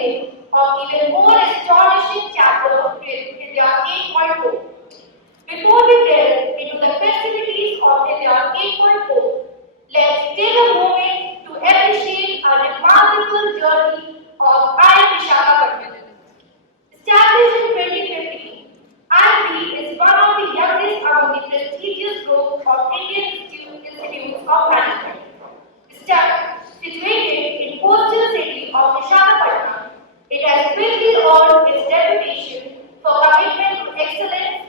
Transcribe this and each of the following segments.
beginning of even more astonishing chapter of HRidaya 8.0. Before we delve into the festivities of HRidaya 8.0, let's take a moment to appreciate a remarkable journey of IIM Visakhapatnam. Established in 2015, IIM is one of the youngest among the prestigious group of Indian institutes of management. Situated in coastal city of Visakhapatnam, it has quickly earned its reputation for commitment to excellence,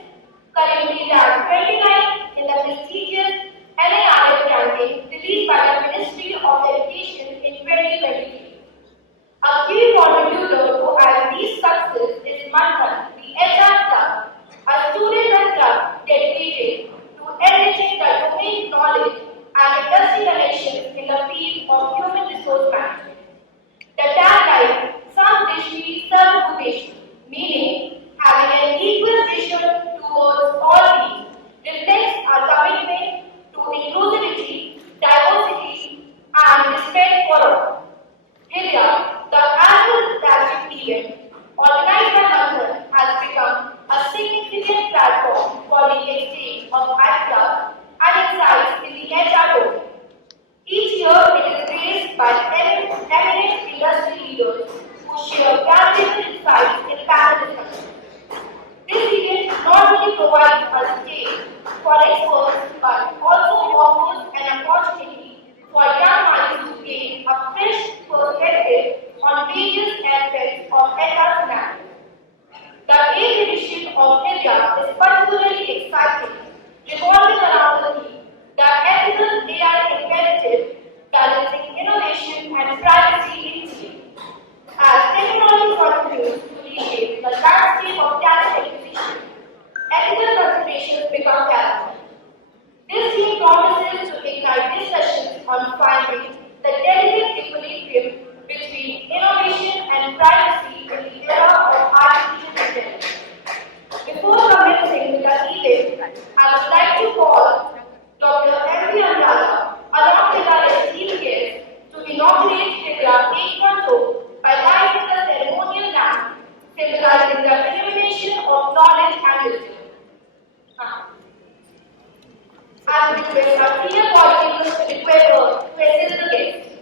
currently ranked 29 in the prestigious NIRF ranking released by the Ministry of Education in 2023. A key contributor to IIM's success is Manthan, the HR Club, a student-run club dedicated to enriching the domain knowledge and industry connections in the field of human resource management. The tagline, Samdrishti Sarvabhuteshu, meaning having an equal vision towards all beings, reflects our commitment to inclusivity, diversity, and respect for all. Here, the annual flagship event organized by Manthan has become a significant platform for the exchange of ideas and insights in the HR domain. Each year, it is graced by eminent industry leaders who share valuable insights in panel discussions. This event not only provides a stage for experts but also offers an opportunity for young minds to gain a fresh perspective on various aspects of HR finance. The 8th edition of HRidaya is particularly exciting, revolving around the theme the ethical AI imperative, balancing innovation and privacy in change. As technology contributes to reshape the landscape of talent acquisition, ethical considerations become paramount. This theme promises to ignite discussions on finding the delicate equilibrium between innovation and privacy in the era of artificial intelligence. Before commencing with the event, I would like to call Dr. Anuradha, along with our esteemed guests, to inaugurate HRidaya 8.0 by lighting the ceremonial lamp, symbolizing the illumination of knowledge and wisdom. I would request our senior coordinators to request her to assist the guests.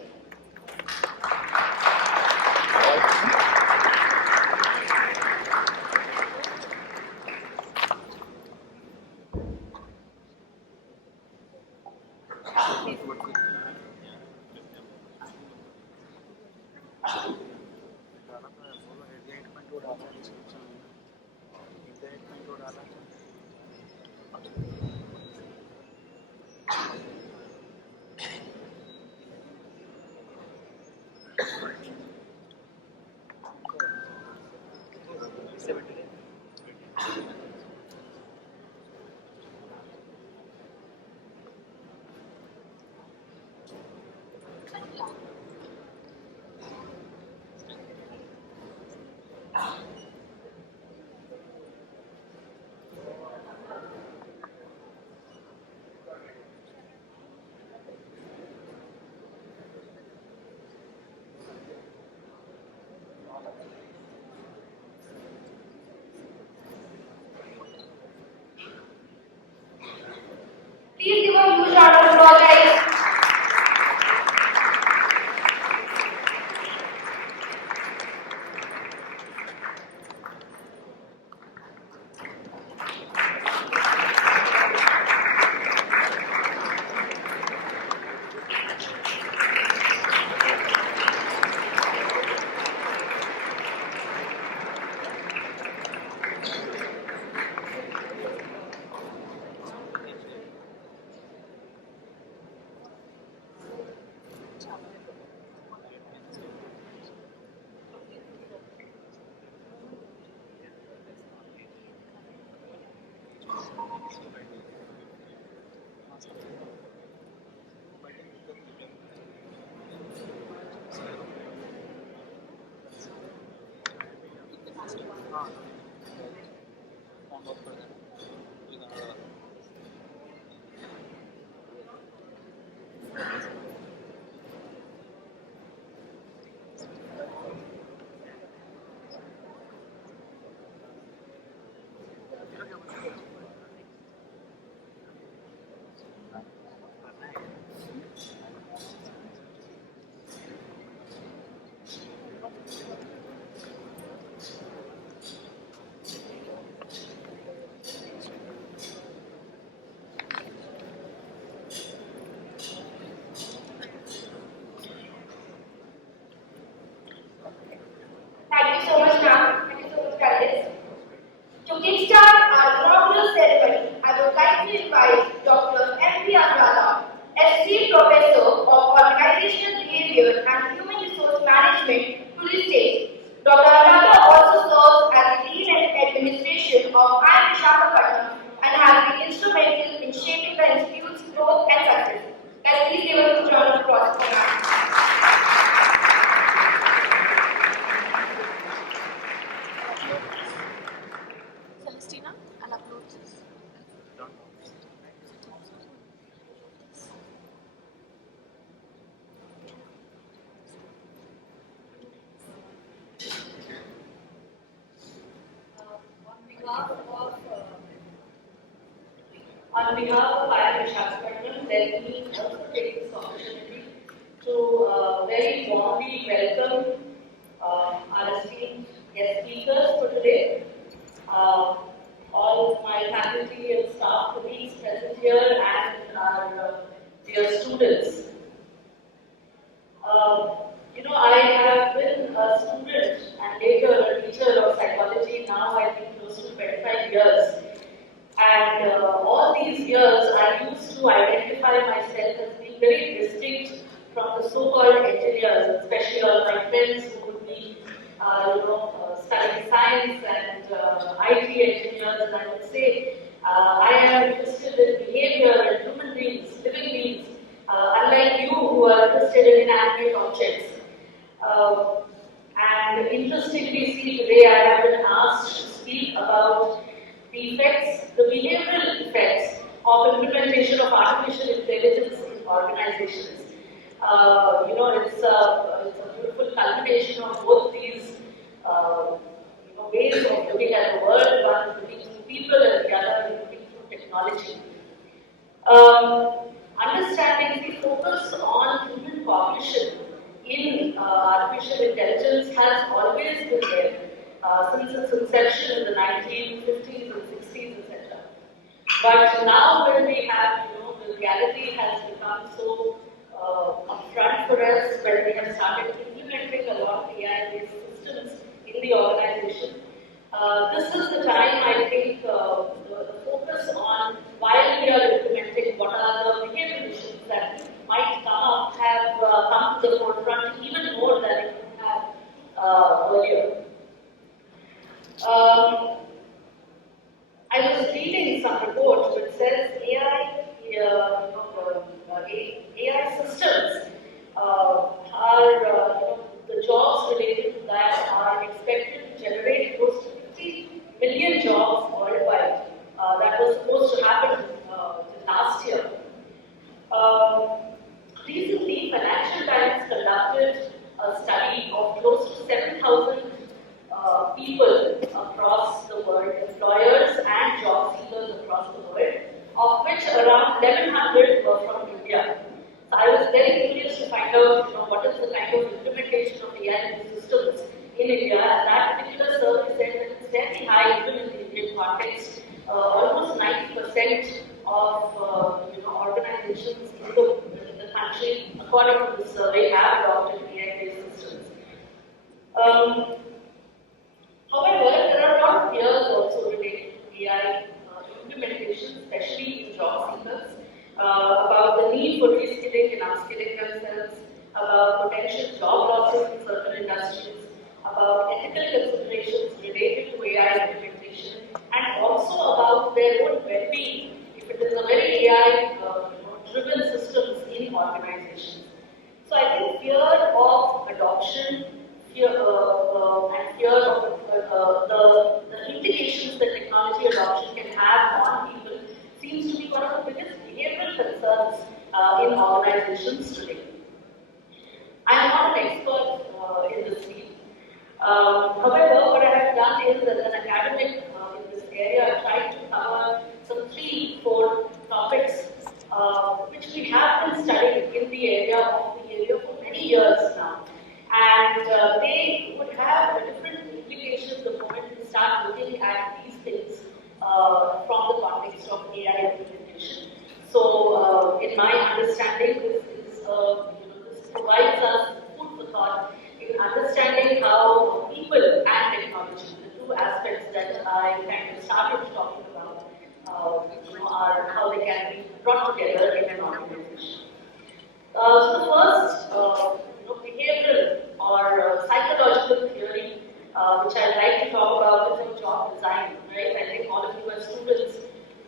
Please give a huge round of applause, guys. On behalf of IIM Visakhapatnam, let me also take this opportunity to very warmly welcome our esteemed guest speakers for today. All my faculty and staff colleagues present here and our dear students. I have been a student and later a teacher of psychology now I think close to 25 years. And all these years I used to identify myself as being very distinct from the so-called engineers, especially all my friends who would be studying science and IT engineers, and I would say I am interested in behavior and human beings, living beings, unlike you who are interested in inanimate objects. And interestingly, see, today I have been asked to speak about the effects, the behavioral effects of implementation of artificial intelligence in organizations. It's a beautiful culmination of both these ways of looking at the world, one is looking through people and the other is looking through technology. Understanding the focus on human cognition in artificial intelligence has always been there since its inception in the 1950s and 60s, etc. But now when we have, the reality has become so upfront for us, when we have started implementing a lot of AI-based systems in the organization, this is the time I think the focus on while we are implementing what are the behavioral issues that might come up have come to the forefront even more than it would have earlier. I was reading some report which says AI systems are the jobs related to that are expected to generate close to 50 million jobs worldwide. That was supposed to happen last year. Recently, Financial Times conducted a study of close to 7,000 people across the world, employers and job seekers across the world, of which around 1,100 were from India. So I was very curious to find out, what is the kind of implementation of AI systems in India, and that particular survey said that it's very high even in the Indian context. Almost 90% of organizations in the country, according to the survey, have adopted AI-based systems. However, there are a lot of fears also related to AI implementation, especially in job seekers, about the need for reskilling and upskilling themselves, about potential job losses in certain industries, about ethical considerations related to AI implementation, and also about their own well-being if it is a very AI-driven systems in organizations. So I think fear of adoption, fear of the implications that technology adoption can have on people seems to be one of the biggest behavioral concerns in organizations today. I am not an expert in this field. However, what I have done is, as an academic in this area, I tried to cover some 3-4 topics which we have been studying in the area of behavior for many years now. And they would have different implications the moment we start looking at these things from the context of AI implementation. So, in my understanding, this provides us food for thought in understanding how people and technology, the two aspects that I kind of started talking about, are how they can be brought together in an organization. So the first, behavioral or psychological theory, which I'd like to talk about, is in job design. Right? I think all of you as students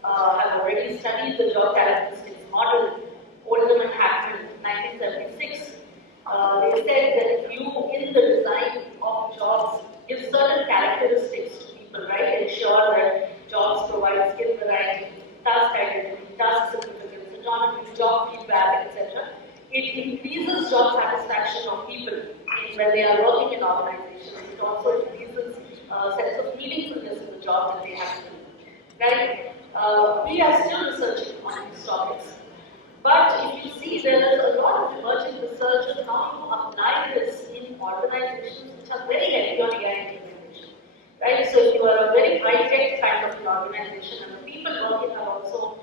have already studied the job characteristics model, Oldham and Hackman, 1976. They said that if you, in the design of jobs, give certain characteristics to people, right, ensure that jobs provide skill variety, task identity, task significance, autonomy, job feedback, etc. It increases job satisfaction of people when they are working in organizations. It also increases a sense of meaningfulness in the job that they have to do. Right? We are still researching right? So if you are a very high-tech kind of an organization and the people working are also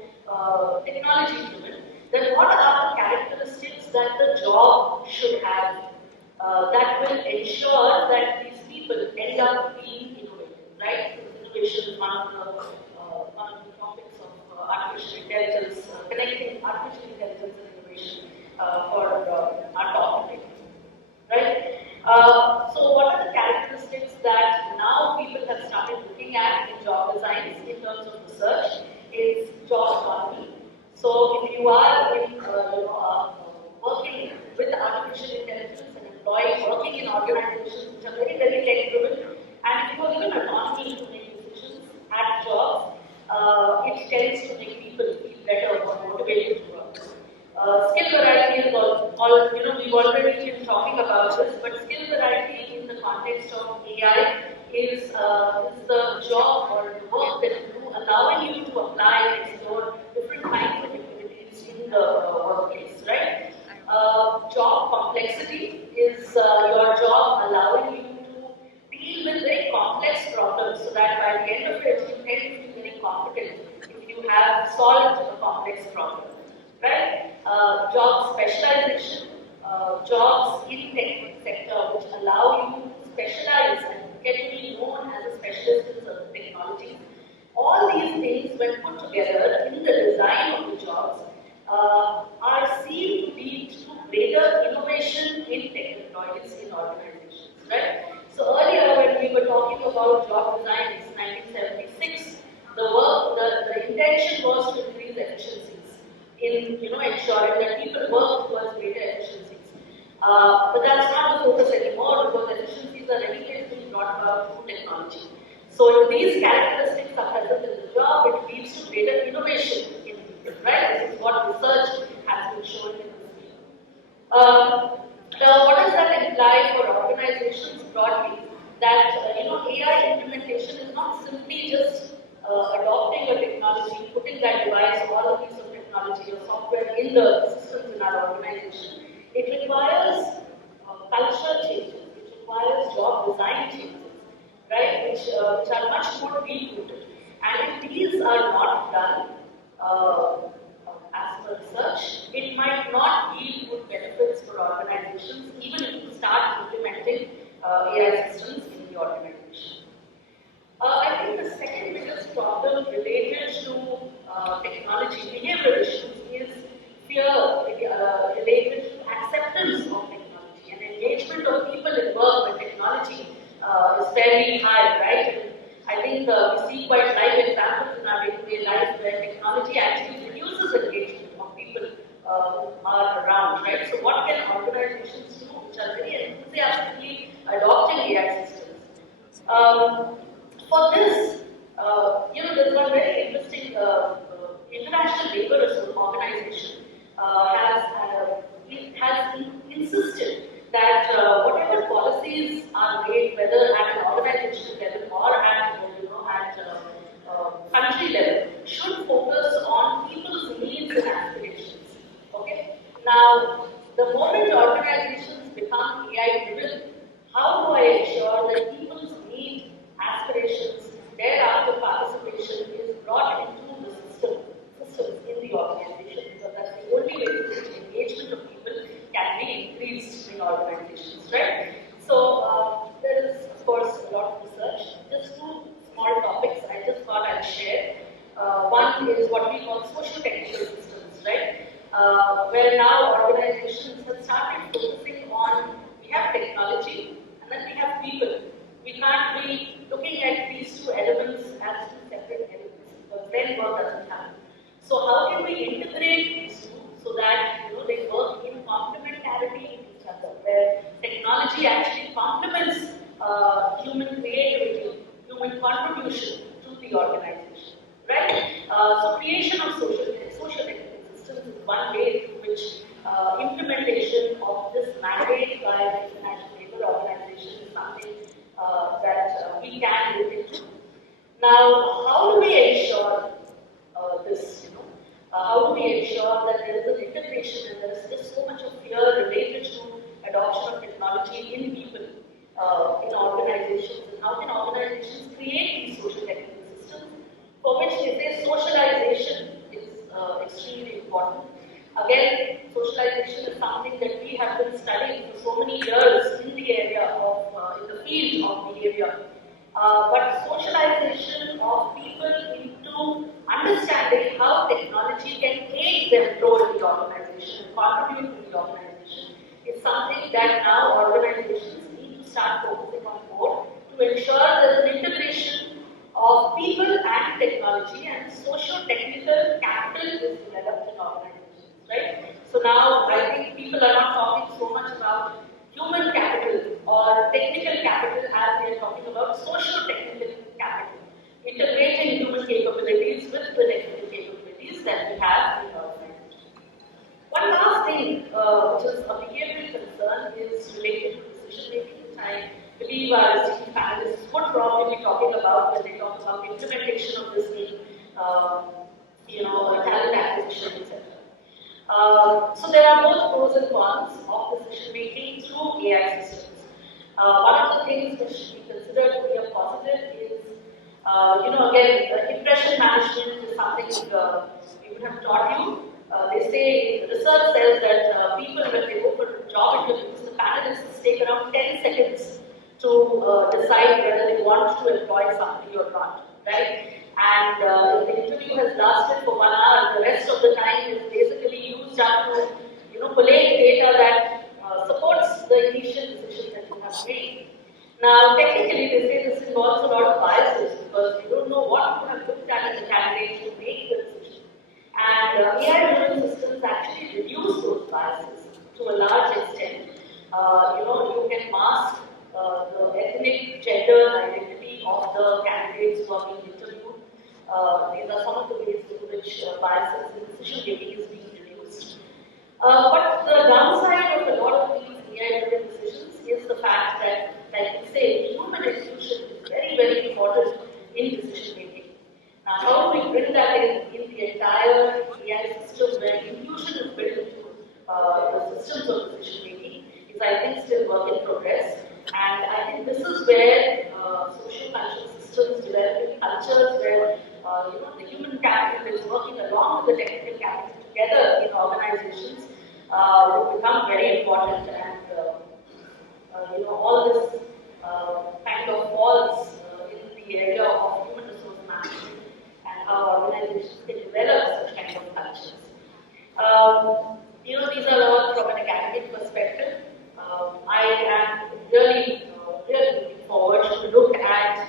technology-driven, then what are the characteristics that the job should have that will ensure that these people end up being innovative, right? So innovation is one of the topics of artificial intelligence, connecting artificial intelligence and innovation for our talk today, right? So what are the characteristics that now people have started looking at in job designs in terms of research is job economy. So if you are working with artificial intelligence and employees working in organizations which are very, very tech driven, and if you are given autonomy to make decisions at jobs, it tends to make people feel better or motivated to work. Skill variety is all, we've already been talking about this, but skill variety in the context of AI is the job or the work that you do, allowing you to apply and explore different kinds of activities in the workplace, right? Job complexity is your job allowing you to deal with very complex problems so that by the end of it, you tend to be very competent if you have solved a complex problem. Right? Job specialization, jobs in tech sector which allow you to specialize and get to be known as a specialist in certain technologies. All these things, when put together in the design of the jobs, are seen to lead to greater innovation in tech employees in organizations. Right? So earlier, when we were talking about job design in 1976, the intention was to increase efficiency in ensuring that people work towards greater efficiencies. But that's not the focus anymore because efficiencies are anyways being brought about through technology. So if these characteristics are present in the job, it leads to greater innovation in people, right? This is what research has been showing in this field. Now, what does that imply for organizations broadly? That AI implementation is not simply just adopting a technology, putting that device, all of these technology or software in the systems in our organization. It requires culture changes, it requires job design changes, right? Which are much more deep-rooted. And if these are not done as per research, it might not yield good benefits for organizations, even if you start implementing AI systems in the organization. I think the second biggest problem related to technology behavioral issues is fear related to acceptance of technology and engagement of people in work with technology is fairly high, right? And I think we see quite live examples in our day-to-day life where technology actually reduces engagement of people who are around, right? So what can organizations do which are very enthusiastically adopting AI systems? For this, there's one very interesting International Labour Organization has insisted that whatever policies are made, whether at an organization level or at country level, should focus on people's needs and aspirations. Okay. Now, the moment organizations become AI-driven, how do I ensure that people's needs, aspirations, thereafter participation is brought into the systems in the organization, because that's the only way in which engagement of people can be increased in organizations, right? So there is, of course, a lot of research. Just two small topics I just thought I'd share. One is what we call socio-technical systems, right? Where now organizations have started focusing on, we have technology and then we have people. We can't be looking at these two elements as two separate elements because then work doesn't happen. So how can we integrate these two so that they work in complementarity with each other, where technology actually complements human creativity, human contribution to the organization, right? So creation of social technical systems is one way through which implementation of this mandate by the International Labour Organization is something that we can look into. Now, how do we ensure this? How do we ensure that there is an integration and there is just so much of fear related to adoption of technology in people, in organizations? And how can organizations of behavior, but socialization of people into understanding how technology can aid them grow in the organization and contribute to the organization is something that now organizations need to start focusing on more to ensure there's an integration of people and technology, and socio-technical capital is developed in organizations, right? So now I think people are not talking so much about human capital or technical capital as we are talking about socio-technical capital, integrating human capabilities with the technical capabilities that we have in our organization. One last thing, which is a behavioral concern, is related to decision making, which I believe our esteemed panelists would probably be talking about when they talk about the implementation of this in, talent acquisition, etc. So there are both pros and cons of decision making through AI systems. One of the things which we consider to be a positive is, again, impression management is something we would have taught you. They say, research says that people, when they go for job interviews, the panelists take around 10 seconds to decide whether they want to employ somebody or not, right? And the interview has lasted for 1 hour. The rest of the time is basically used up to, collate data that supports the initial decision that you have made. Now, technically, they say this involves a lot of biases because you don't know what you have looked at in the candidate to make the decision. And AI-driven systems actually reduce those biases to a large extent. You can mask the ethnic, gender identity of the candidates who are being interviewed. These are some of the ways in which biases in decision making is being reduced. But the downside of a lot of these AI-driven decisions is the fact that, like we say, human inclusion is very, very important in decision making. Now, how do we bring that in the entire AI system where inclusion is built into the systems of decision making is, I think, still work in progress. And I think this is where social cultural systems, developing cultures where the human capital is working along with the technical capital together in organizations will become very important, and all this kind of falls in the area of human resource management and how organizations can develop such kind of cultures. These are all from an academic perspective. I am really looking forward to look at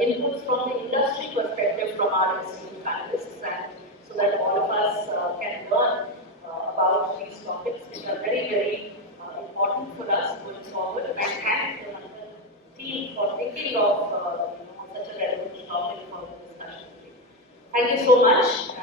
inputs from the industry perspective from our esteemed panelists, and so that all of us can learn about these topics, which are very, very important for us going forward. And I thank the team for thinking of such a relevant topic for the discussion today. Thank you so much.